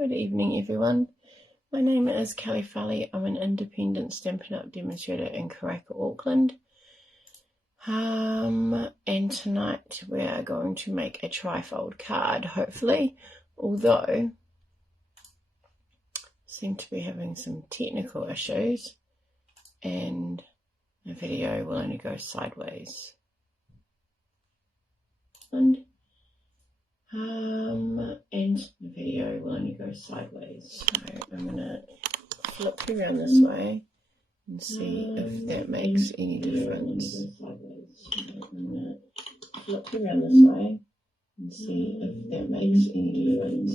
Good evening, everyone. My name is Kelley Farley. I'm an independent Stampin' Up! Demonstrator in Karaka, Auckland. And tonight we are going to make a trifold card, hopefully, although I seem to be having some technical issues and the video will only go sideways. And the video will only go sideways, so I'm going to flip around this way and see if that makes any difference. Flip around this way and see if that makes any difference.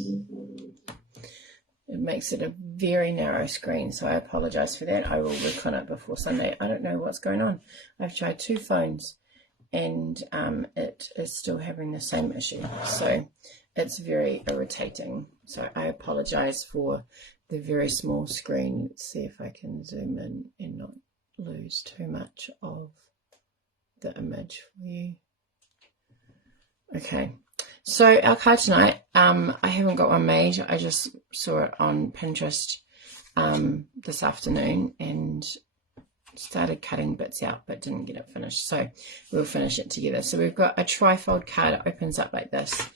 It makes it a very narrow screen, so I apologise for that. I will work on it before Sunday. I don't know what's going on. I've tried 2 phones and it is still having the same issue, so it's very irritating. So I apologise for the very small screen. Let's see if I can zoom in and not lose too much of the image for you. Okay, so our card tonight, I haven't got one made. I just saw it on Pinterest this afternoon and started cutting bits out but didn't get it finished, so we'll finish it together. So we've got a trifold card. It opens up like this,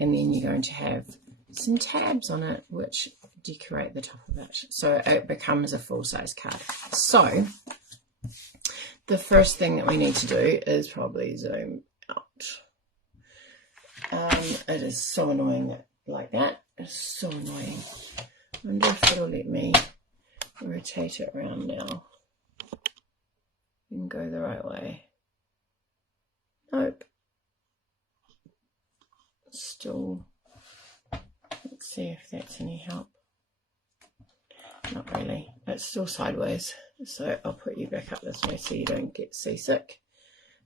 and then you're going to have some tabs on it which decorate the top of it, so it becomes a full-size card. So the first thing that we need to do is probably zoom out. It is so annoying like that. It's so annoying. I wonder if it'll let me rotate it around now and go the right way. Nope. Still, let's see if that's any help. Not really. It's still sideways, so I'll put you back up this way so you don't get seasick.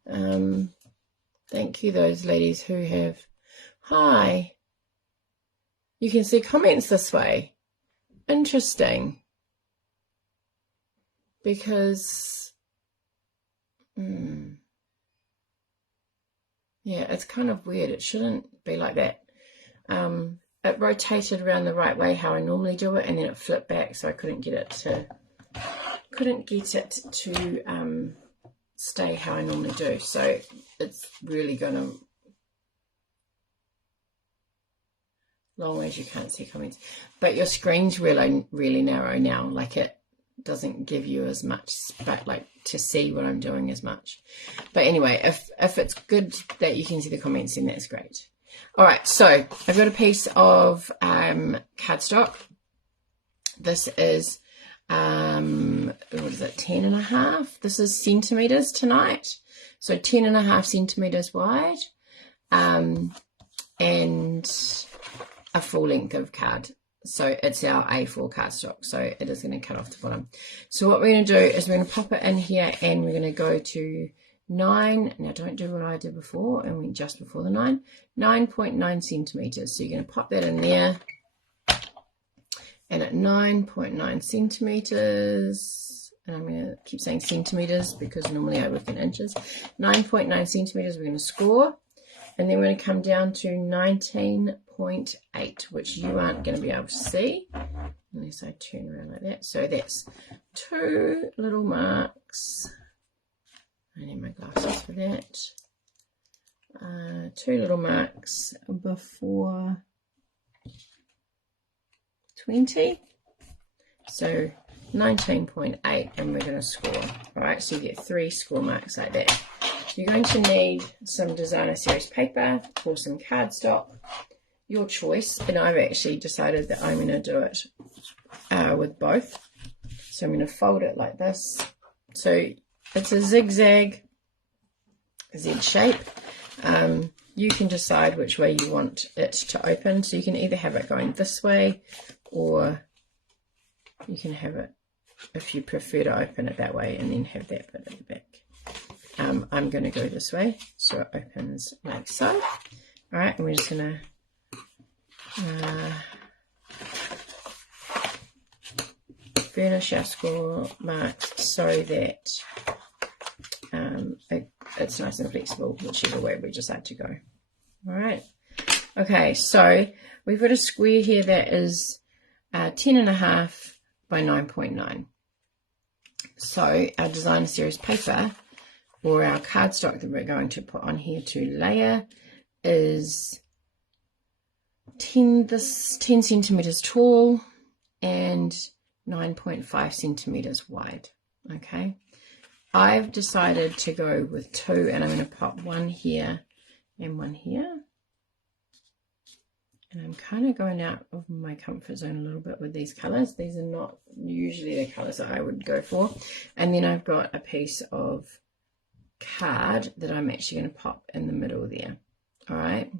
Thank you, those ladies who have... Hi. You can see comments this way. Interesting. Because... yeah, it's kind of weird. It shouldn't be like that. It rotated around the right way how I normally do it, and then it flipped back, so I couldn't get it to stay how I normally do. So it's really gonna, long ways you can't see comments, but your screen's really narrow now. Like, it doesn't give you as much, but like to see what I'm doing as much. But anyway, if it's good that you can see the comments, then that's great. All right, so I've got a piece of cardstock. This is what is it, 10.5? This is centimeters tonight, so 10.5 centimeters wide, and a full length of card. So it's our A4 cardstock, so it is going to cut off the bottom. So what we're going to do is we're going to pop it in here, and we're going to go to 9. Now don't do what I did before and went just before the 9.9 centimeters. So you're going to pop that in there, and at 9.9 centimeters, and I'm going to keep saying centimeters because normally I work in inches. 9.9 centimeters we're going to score, and then we're going to come down to 19.8, which you aren't going to be able to see unless I turn around like that. So that's 2 little marks. I need my glasses for that. 2 little marks before 20. So 19.8, and we're going to score. All right, so you get 3 score marks like that. You're going to need some designer series paper or some cardstock, your choice. And I've actually decided that I'm going to do it with both. So I'm going to fold it like this. So it's a zigzag Z shape. You can decide which way you want it to open. So you can either have it going this way, or you can have it, if you prefer, to open it that way and then have that bit at the back. I'm going to go this way, so it opens like so. All right, and we're just going to burnish our score marks so that it's nice and flexible, whichever way we decide to go. All right. Okay, so we've got a square here that is 10.5 by 9.9. So our designer series paper, or our cardstock that we're going to put on here to layer, is 10 centimeters tall and 9.5 centimeters wide. Okay, I've decided to go with 2, and I'm going to pop one here and one here. And I'm kind of going out of my comfort zone a little bit with these colors. These are not usually the colors that I would go for. And then I've got a piece of card that I'm actually going to pop in the middle there. All right,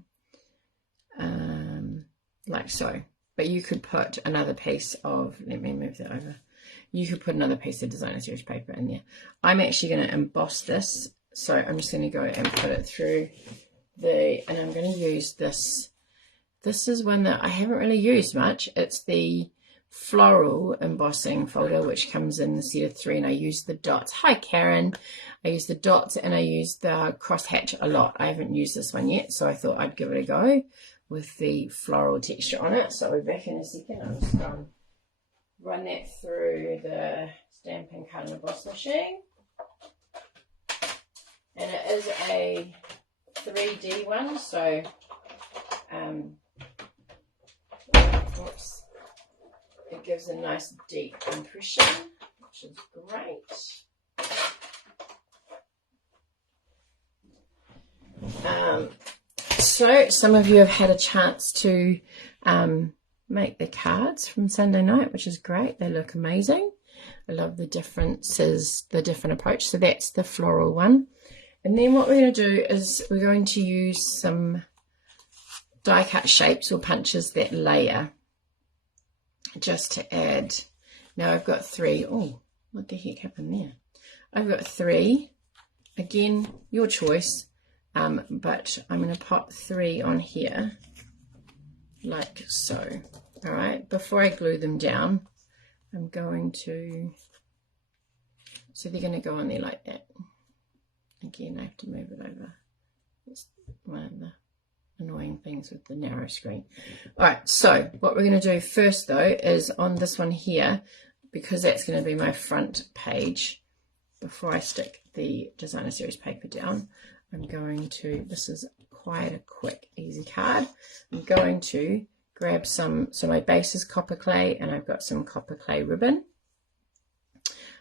like so. But you could put another piece of, let me move that over. You could put another piece of designer series paper in there. I'm actually going to emboss this, so I'm just going to go and put it through and I'm going to use this. This is one that I haven't really used much. It's the floral embossing folder, which comes in the set of 3, and I use the dots. Hi, Karen. I use the dots and I use the crosshatch a lot. I haven't used this one yet, so I thought I'd give it a go with the floral texture on it. So I'll be back in a second. I'm just going to run that through the Stampin' Cut and Emboss machine. And it is a 3D one, so oops, it gives a nice deep impression, which is great. So some of you have had a chance to make the cards from Sunday night, which is great. They look amazing. I love the differences, the different approach. So that's the floral one. And then what we're going to do is we're going to use some die cut shapes or punches that layer, just to add. Now I've got 3. Oh, what the heck happened there? I've got 3. Again, your choice. But I'm going to pop 3 on here, like so. All right, before I glue them down, I'm going to, so they're going to go on there like that. Again, I have to move it over. It's one of the annoying things with the narrow screen. All right, so what we're going to do first though is on this one here, because that's going to be my front page, before I stick the designer series paper down, I'm going to, this is quite a quick, easy card. I'm going to grab some, so my base is copper clay and I've got some copper clay ribbon.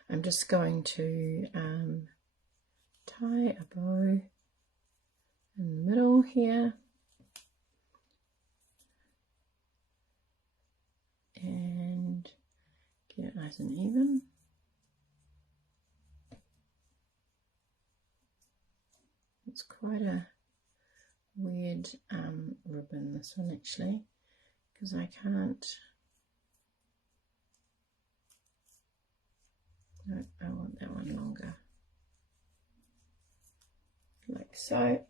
I'm just going to tie a bow in the middle here. And get it nice and even. It's quite a weird ribbon, this one actually, because I can't, no, I want that one longer, like so,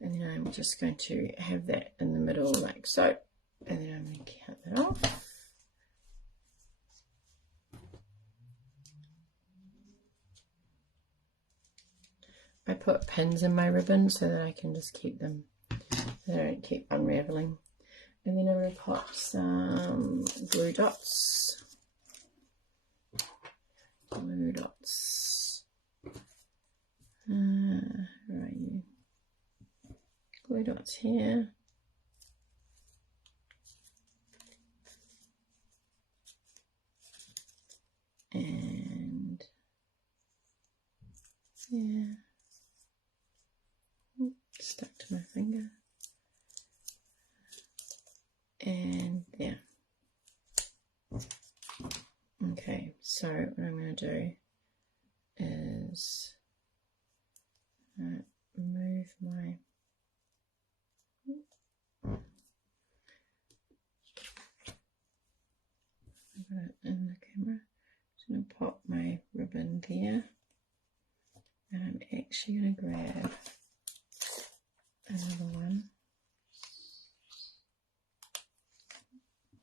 and then I'm just going to have that in the middle like so, and then I'm going to cut that off. I put pins in my ribbon so that I can just keep them, they don't keep unraveling. And then I'm going to pop some glue dots. Glue dots. Where are you? Glue dots here. And yeah. Stuck to my finger, and yeah. Okay, so what I'm going to do is move my I've got it in the camera. I'm going to pop my ribbon there, and I'm actually going to grab another one.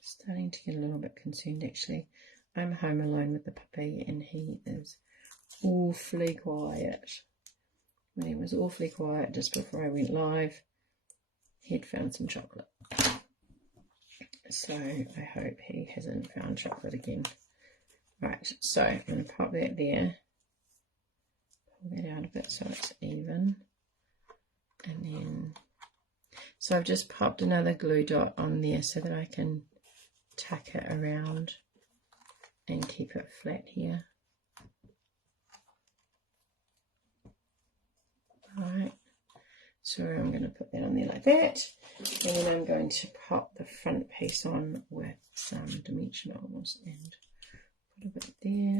Starting to get a little bit concerned actually. I'm home alone with the puppy and he is awfully quiet. When he was awfully quiet just before I went live, he'd found some chocolate. So I hope he hasn't found chocolate again. Right, so I'm going to pop that there. Pull that out a bit so it's even. And then, so I've just popped another glue dot on there so that I can tuck it around and keep it flat here. Right, so I'm going to put that on there like that, and then I'm going to pop the front piece on with some dimensionals and put a bit there,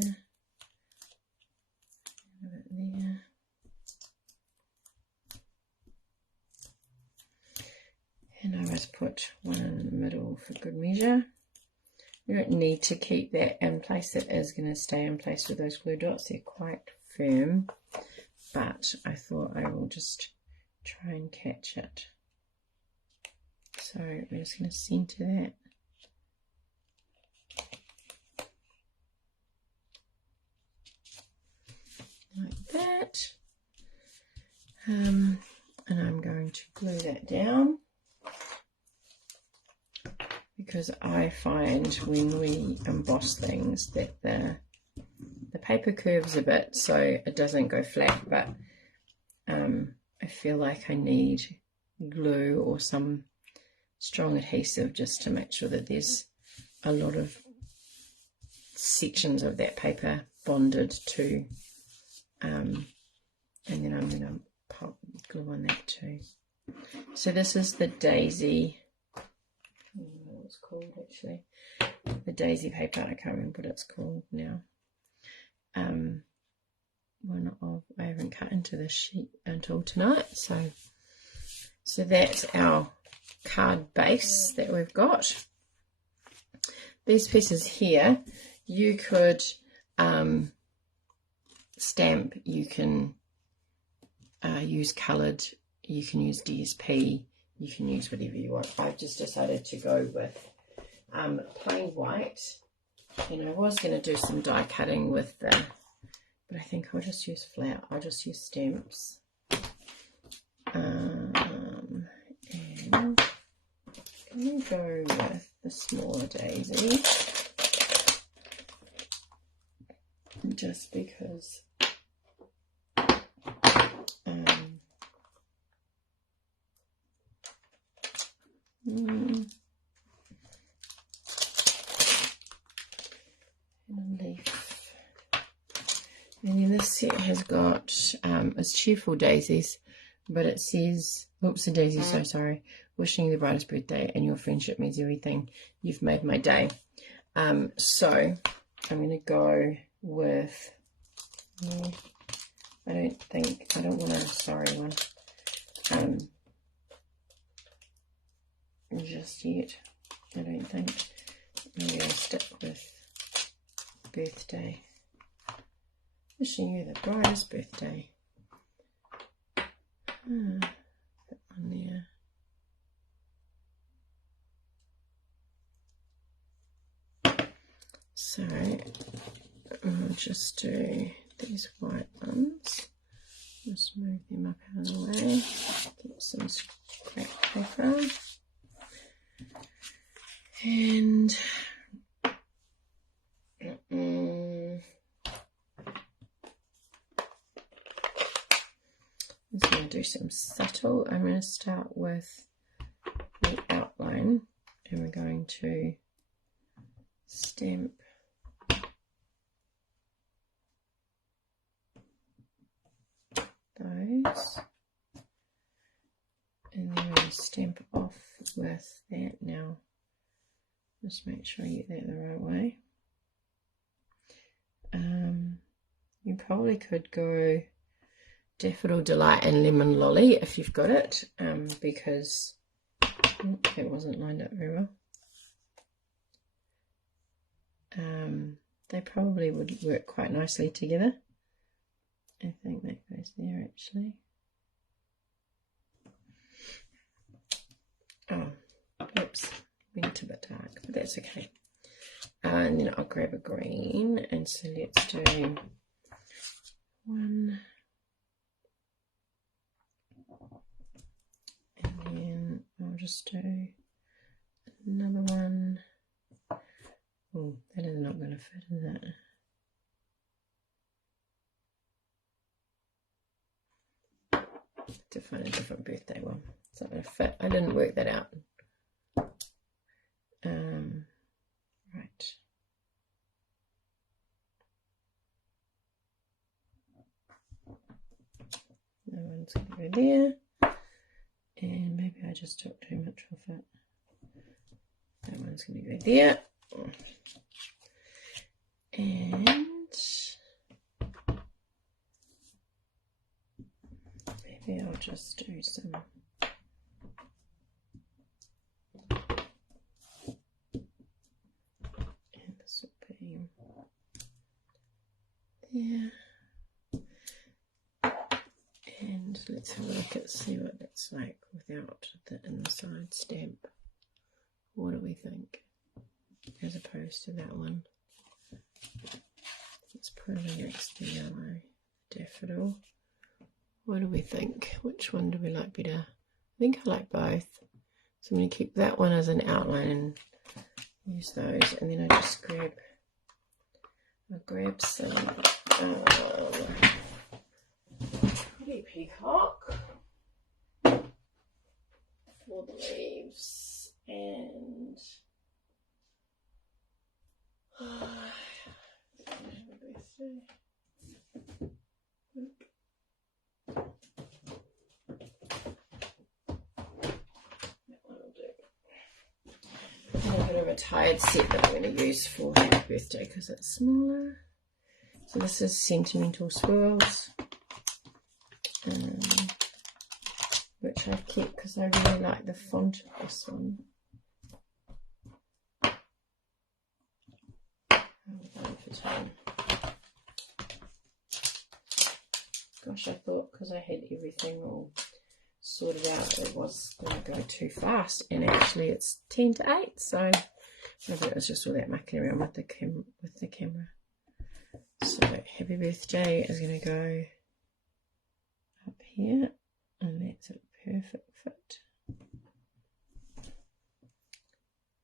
a bit there. And I always put one in the middle for good measure. You don't need to keep that in place. It is going to stay in place with those glue dots. They're quite firm, but I thought I will just try and catch it. So we're just going to center that. Like that. And I'm going to glue that down, because I find when we emboss things that the paper curves a bit so it doesn't go flat, but I feel like I need glue or some strong adhesive just to make sure that there's a lot of sections of that paper bonded to, and then I'm going to pop glue on that too. So this is the Daisy, I don't know what it's called actually, the Daisy paper, I can't remember what it's called now. I haven't cut into this sheet until tonight, so that's our card base that we've got. These pieces here, you could stamp, you can use coloured, you can use DSP, you can use whatever you want. I've just decided to go with plain white, and I was going to do some die cutting with the, but I think I'll just use flat. I'll just use stamps. And I'm going to go with the smaller daisy, just because and a leaf. And then this set has got it's Cheerful Daisies, but it says, oops, the Daisies, so sorry, wishing you the brightest birthday and your friendship means everything. You've made my day. So I'm going to go with, I don't want a sorry one just yet. I don't think. Maybe I'll stick with birthday. Wishing you the brightest birthday. Put on there. So I'll just do these white ones. Just move them up out of the way. Get some scrap paper. And I'm just going to do some subtle. I'm going to start with the outline, and we're going to stamp those, and then I'm going to stamp off with that now. Just make sure you get that the right way. You probably could go Daffodil Delight and Lemon Lolly if you've got it, because it wasn't lined up very well. They probably would work quite nicely together. I think that goes there actually. Oh, oops, went a bit dark, but that's okay. And then I'll grab a green, and so let's do one, and then I'll just do another one. to fit, is it? To find a different birthday one. It's not going to fit. I didn't work that out. Right. That one's going to go there. And maybe I just took too much off it. That one's going to go there. And maybe I'll just do some and this will be there. And let's have a look at see what that's like without the inside stamp. What do we think? As opposed to that one. Let's put it next to yellow. Daffodil. What do we think? Which one do we like better? I think I like both. So I'm going to keep that one as an outline and use those. And then I just I'll grab some pretty peacock for the leaves. And a bit of a tired set that I'm going to use for Happy Birthday because it's smaller. So this is Sentimental Swirls, which I've kept because I really like the font of this one. Gosh, I thought because I had everything all sorted out it was going to go too fast, and actually it's 10 to 8, so maybe it was just all that mucking around with the camera. So Happy Birthday is going to go up here, and that's a perfect fit.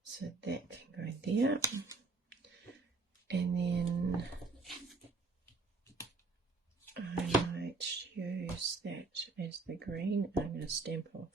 So that can go there, and then I might use that as the green. I'm going to stamp off.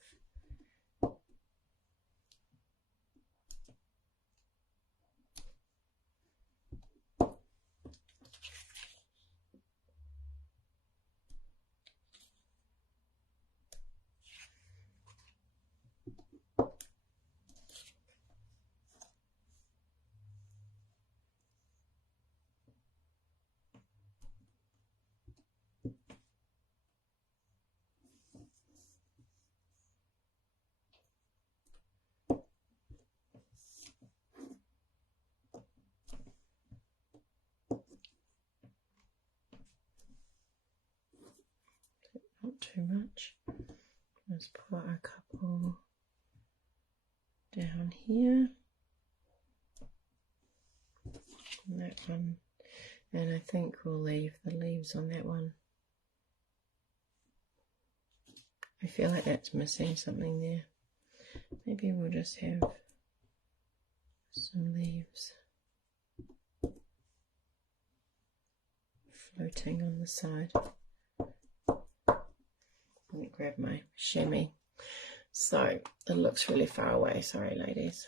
Not too much. Let's put a couple down here. And that one. And I think we'll leave the leaves on that one. I feel like that's missing something there. Maybe we'll just have some leaves floating on the side. Let me grab my chamois. So it looks really far away. Sorry, ladies.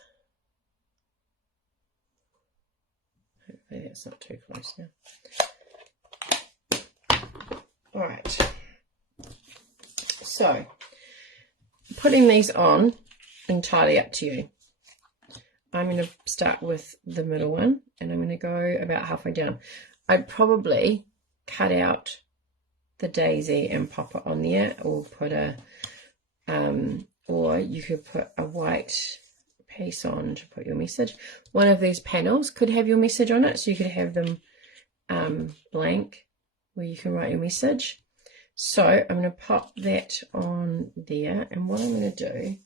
Hopefully that's not too close now. All right. So putting these on, entirely up to you. I'm going to start with the middle one, and I'm going to go about halfway down. I'd probably cut out the daisy and pop it on there, or put a or you could put a white piece on to put your message. One of these panels could have your message on it, so you could have them blank where you can write your message. So I'm going to pop that on there, and what I'm going to do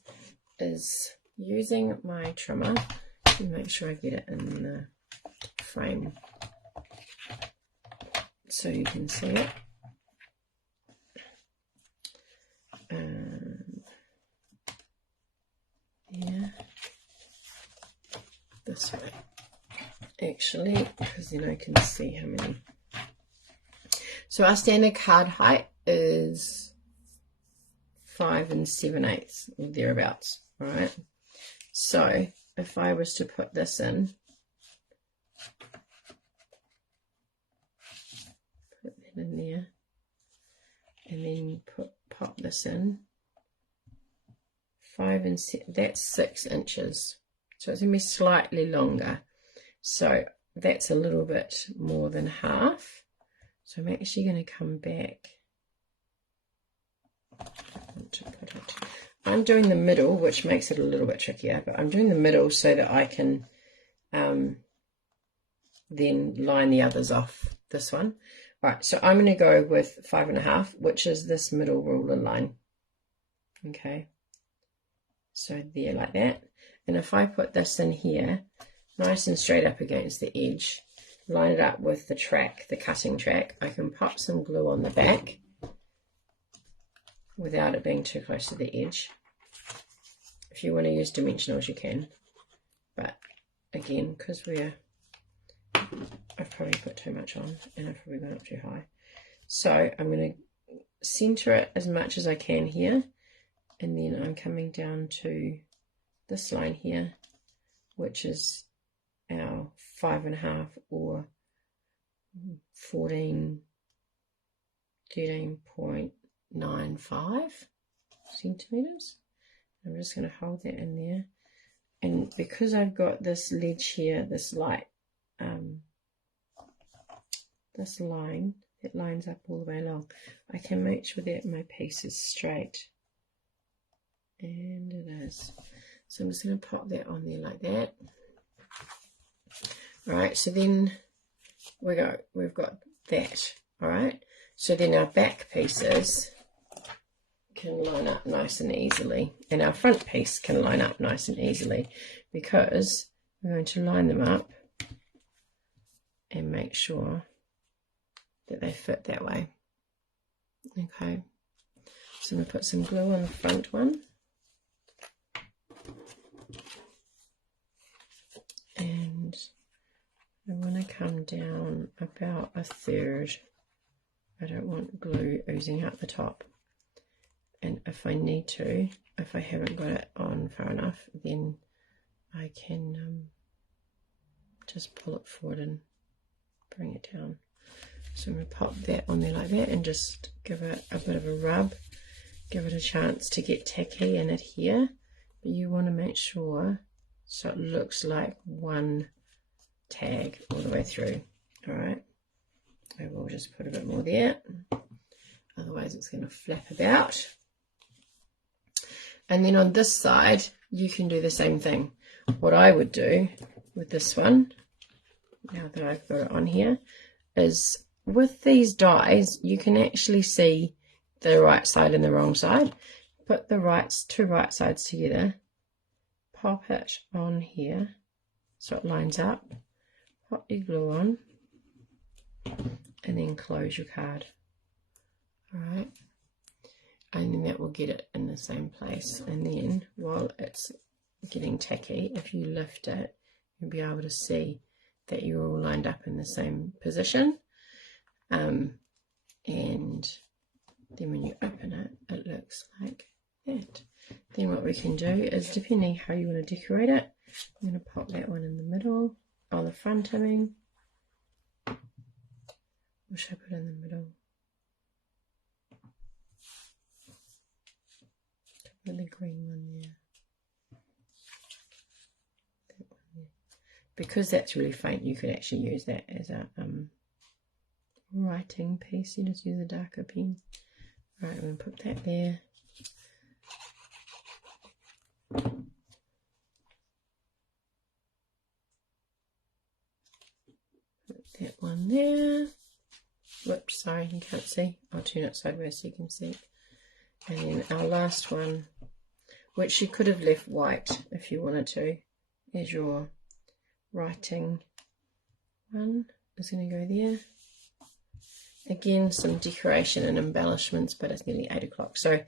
is, using my trimmer, make sure I get it in the frame so you can see it. Yeah, this way, actually, because then I can see how many. So our standard card height is 5 7/8 or thereabouts. All right. So if I was to put this in, put that in there, and then pop this in, 5 and 7, that's 6 inches. So it's going to be slightly longer. So that's a little bit more than half. So I'm actually going to come back. I want to put it. I'm doing the middle, which makes it a little bit trickier, but I'm doing the middle so that I can then line the others off this one. All right, so I'm going to go with 5.5, which is this middle ruler line. Okay, so there, like that. And if I put this in here, nice and straight up against the edge, line it up with the track, the cutting track, I can pop some glue on the back without it being too close to the edge. If you want to use dimensionals, you can. But again, because I've probably put too much on and I've probably gone up too high. So I'm going to center it as much as I can here. And then I'm coming down to this line here, which is our 5.5 or 13.95 centimeters. I'm just going to hold that in there. And because I've got this ledge here, this light, this line that lines up all the way along, I can make sure that my piece is straight. And it is. So I'm just going to pop that on there like that. All right, so then we've got that. All right, so then our back pieces can line up nice and easily, and our front piece can line up nice and easily, because we're going to line them up and make sure that they fit that way. Okay, so I'm going to put some glue on the front one. And I want to come down about 1/3. I don't want glue oozing out the top. And if I need to, if I haven't got it on far enough, then I can just pull it forward and bring it down. So I'm going to pop that on there like that and just give it a bit of a rub. Give it a chance to get tacky and adhere. But you want to make sure so it looks like one tag all the way through. All right, I will just put a bit more there, otherwise it's going to flap about. And then on this side you can do the same thing. What I would do with this one, now that I've got it on here, is with these dies you can actually see the right side and the wrong side. Put the two right sides together, pop it on here so it lines up, pop your glue on, and then close your card. All right, and then that will get it in the same place. And then while it's getting tacky, if you lift it, you'll be able to see that you're all lined up in the same position. And then when you open it, it looks like that. Then what we can do is, depending how you want to decorate it, I'm going to pop that one in the middle, on the front, I mean. Or should I put it in the middle? Put the green one there. That one there. Because that's really faint, you could actually use that as a writing piece. You just use a darker pen. Right, I'm going to put that there. Put that one there. Whoops, sorry, you can't see. I'll turn it sideways so you can see. And then our last one, which you could have left white if you wanted to, is your writing one. Is going to go there. Again, some decoration and embellishments, but it's nearly 8 o'clock. So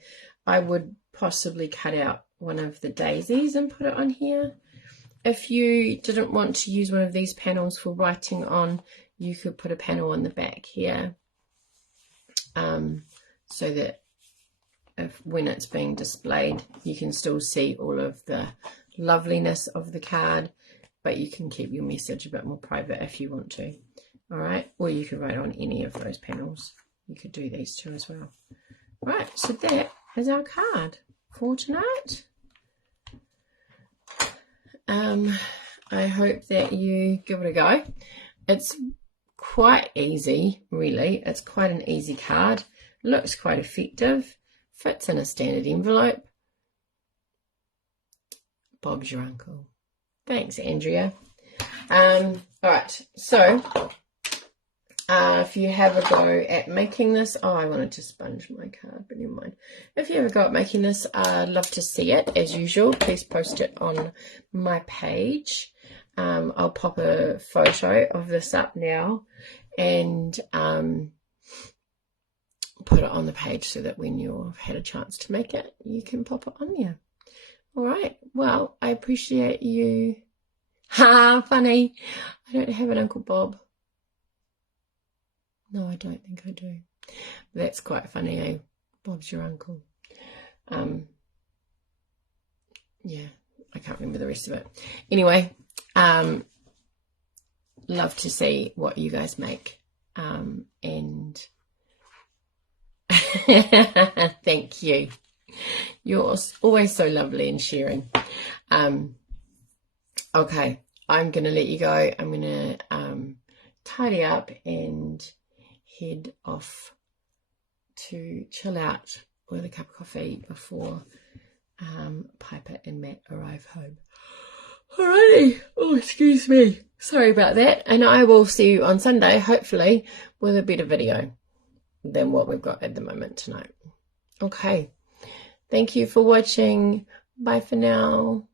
I would possibly cut out one of the daisies and put it on here. if you didn't want to use one of these panels for writing on, you could put a panel on the back here, so that when it's being displayed, you can still see all of the loveliness of the card, but you can keep your message a bit more private if you want to. All right, or you could write on any of those panels. You could do these two as well. Right, so that is our card for tonight. I hope that you give it a go. It's quite easy, really. It's quite an easy card. Looks quite effective. Fits in a standard envelope. Bob's your uncle. Thanks, Andrea. All right, so if you have a go at making this, oh, I wanted to sponge my card, but never mind. If you have a go at making this, I'd love to see it. As usual, please post it on my page. I'll pop a photo of this up now and put it on the page so that when you've had a chance to make it, you can pop it on there. All right, well, I appreciate you. Ha, funny. I don't have an Uncle Bob. No, I don't think I do. That's quite funny, eh? Bob's your uncle. Yeah, I can't remember the rest of it. Anyway, love to see what you guys make. And thank you. You're always so lovely and sharing. Okay, I'm going to let you go. I'm going to tidy up and head off to chill out with a cup of coffee before Piper and Matt arrive home. Alrighty. Oh, excuse me. Sorry about that. And I will see you on Sunday, hopefully, with a better video than what we've got at the moment tonight. Okay. Thank you for watching. Bye for now.